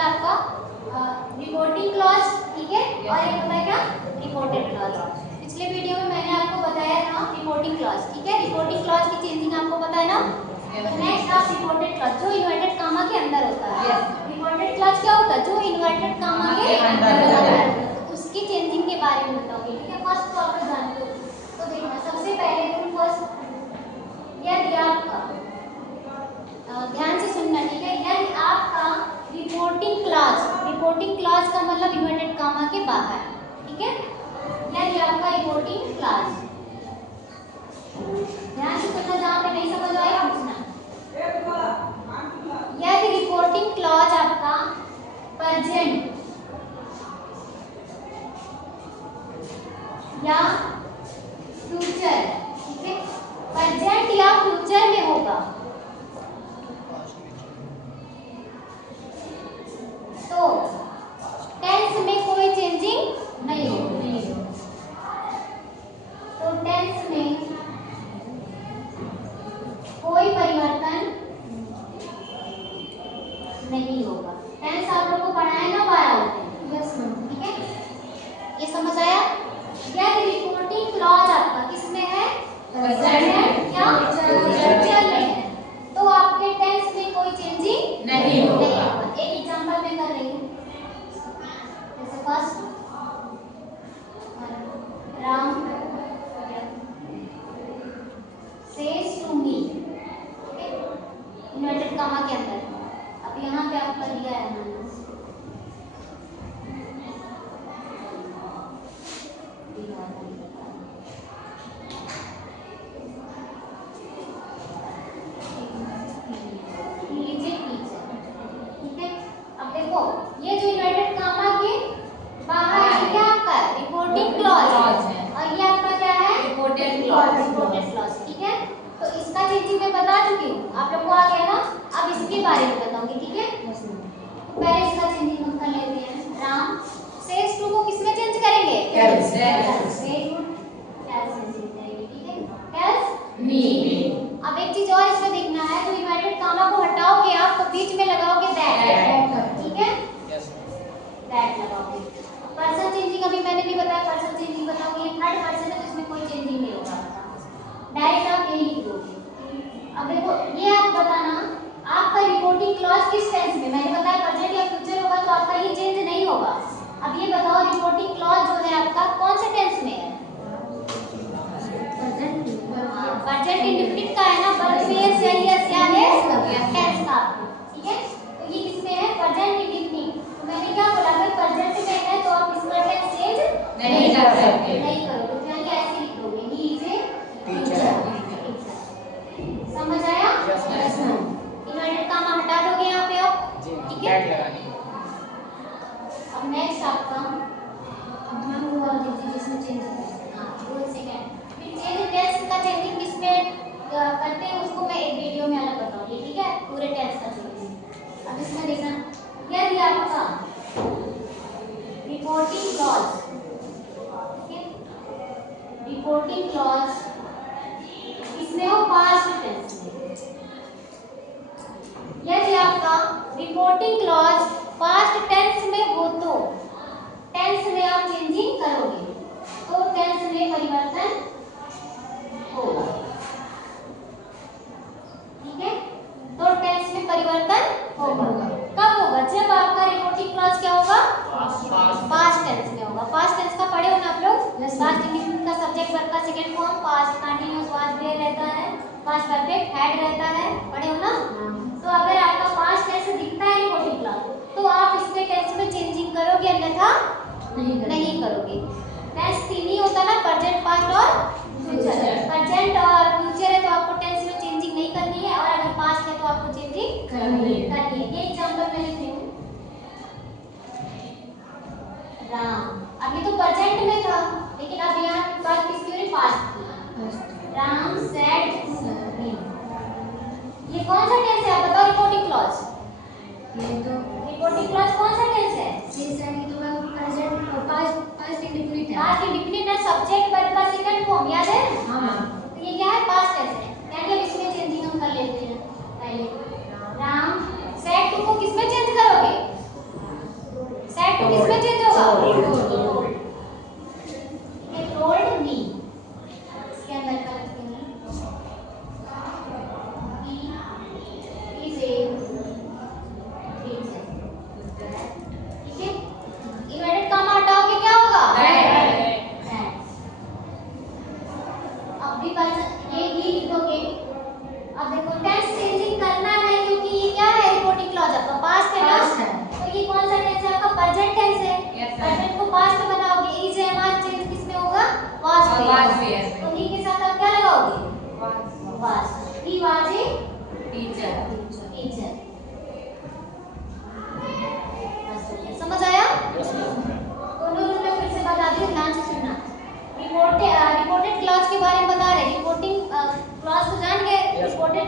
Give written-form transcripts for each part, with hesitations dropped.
होता है आपका रिपोर्टिंग क्लॉज, ठीक है, और एक होता है क्या, रिपोर्टेड क्लॉज। पिछले वीडियो में मैंने आपको बताया था रिपोर्टिंग क्लॉज, ठीक है, रिपोर्टिंग क्लॉज की चेंजिंग आपको पता है ना। नेक्स्ट आप रिपोर्टेड क्लॉज जो इन्वर्टेड कामा के अंदर होता है। रिपोर्टेड क्लॉज क्या होता है, जो इन्वर्टेड कामा के अंदर होता है, तो उसकी चेंजिंग के बारे में बताऊंगी, ठीक है। फर्स्ट तो आप जानते हो, तो देखना सबसे पहले रूल फर्स्ट, यदि आपका ध्यान से सुनना, ठीक है, यदि आपका रिपोर्टिंग क्लॉज का मतलब इन्वर्टेड कामा के बाहर, ठीक है, यदि आपका रिपोर्टिंग क्लॉज, ध्यान से सुनना, जहाँ पे नहीं समझ आए पूछना। यदि रिपोर्टिंग क्लॉज आपका प्रेजेंट या फ्यूचर, ठीक है, प्रेजेंट या फ्यूचर में होगा, तो टेंस में कोई चेंजिंग नहीं होगी, तो टेंस में कोई परिवर्तन नहीं होगा। टेंस आप लोगों को पढ़ाया ना 12 होते हैं, यस मैम, ठीक है, ये समझ आया। यदि रिपोर्टिंग क्लॉज आपका किसमें है, प्रेजेंट या फ्यूचर में है, तो आपके टेंस में कोई चेंजिंग नहीं होगा। एक एग्जांपल मैं कर रही हूँ, जैसे first Ram says to me, inverted comma के अंदर। अब यहाँ पे आपका दिया है ना, ये जो इन्वर्टेड कामा के बाहर है क्या आपका रिपोर्टिंग क्लॉज है, और ये आपका क्या है, रिपोर्टेड क्लॉज, ठीक है। तो इसका चेंजिंग मैं बता चुकी हूँ, आप लोग को आ गया ना। अब इसके बारे में बताऊंगी, ठीक है। तो पहले इसका चेंजिंग हम कर लेते हैं। राम सेज टू को किसमें चेंज करेंगे, टेल्स, ठीक है, टेल्स मी। अब एक चीज और इसमें देखना है, जो इन्वर्टेड कामा को हटाओगे आप, तो बीच में लगाओगे दैट, ठीक है, दैट लगाओगे। पर्सन चेंजिंग अभी मैंने भी बताया, पर्सन चेंजिंग बताऊंगी, ये थर्ड पर्सन है तो इसमें कोई चेंजिंग नहीं होगा, डायरेक्ट आप यही लिख दोगे। अब देखो ये आप बताना, आपका रिपोर्टिंग क्लॉज किस टेंस में, मैंने बताया प्रेजेंट या फ्यूचर होगा, तो आपका ये चेंज नहीं होगा। अब ये बताओ रिपोर्टिंग क्लॉज जो है आपका कौन से टेंस में है, प्रेजेंट इंडेफिनिट का है ना, बर्तमेस या यस या है टेंस का, ठीक है। तो ये किसमें है, प्रेजेंट इंडेफिनिट। तो मैंने क्या बोला, अगर प्रेजेंट में है तो आप इसका टेंस चेंज नहीं कर सकते, नहीं करोगे, तो यहाँ ऐसे लिख दोगे, ही इज ए टीचर। समझ आया, यस मैम। इन्वर्टेड कामा हटा दोगे यहाँ पे अब, ठीक है। अब नेक्स्ट आपका मैम वो वाला देखिए जिसमें चेंज हां वो सेकंड, फिर चेंज टेंस का चेंजिंग किसमें करते हैं उसको मैं एक वीडियो में अलग बताऊंगी, ठीक है, पूरे टेंस का चेंजिंग। अब इसमें देखना, यदि आपका रिपोर्टिंग क्लॉज, ठीक है, रिपोर्टिंग क्लॉज इसमें हो पास्ट टेंस में, यदि आपका रिपोर्टिंग क्लॉज पास्ट टेंस में हो, तो टेंस में आप चेंजिंग करोगे, तो टेंस में परिवर्तन होगा, ठीक है, तो टेंस में परिवर्तन होगा। कब होगा, जब आपका रिपोर्टिंग क्लॉज क्या होगा, पास्ट टेंस में होगा। पास्ट टेंस का पढ़े हो ना आप लोग, पास्ट इंडेफिनिट का सब्जेक्ट वर्ब का second form, past continuous was there रहता है, पास्ट परफेक्ट हैड रहता है, पढ़े हो ना। तो अगर आपका पास्ट टेंस दिखता है रिपोर्टिंग क्लॉज, तो आप इसमें टेंस में चेंजिंग करोगे, अन्यथा नहीं करोगे। टेंस तीन ही होता ना, प्रेजेंट, पास्ट और फ्यूचर। प्रेजेंट और फ्यूचर है तो आपको टेंस में चेंजिंग नहीं करनी है, और अगर पास्ट है तो आपको चेंजिंग करनी है। ये एग्जांपल मैं लिख रही हूं, राम, अभी तो प्रेजेंट में था, लेकिन अब यहाँ बात किसकी हो रही, पास्ट की। राम सेड मी, ये कौन सा टेंस है आप बताओ, रिपोर्टिंग क्लॉज, ये तो रिपोर्टिंग क्लॉज कौन सा टेंस है, तो मैं प्रेजेंट पास्ट इंडेफिनिट है, पास्ट इंडेफिनिट है, सब्जेक्ट वर्ब का सेकंड फॉर्म, याद है। हां, तो ये क्या है, पास्ट टेंस है, यानी अब इसमें चेंजिंग हम कर लेते हैं। पहले राम सेड टू को किसमें चेंज करोगे,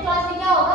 रिपोर्टेड क्लॉज में क्या होगा,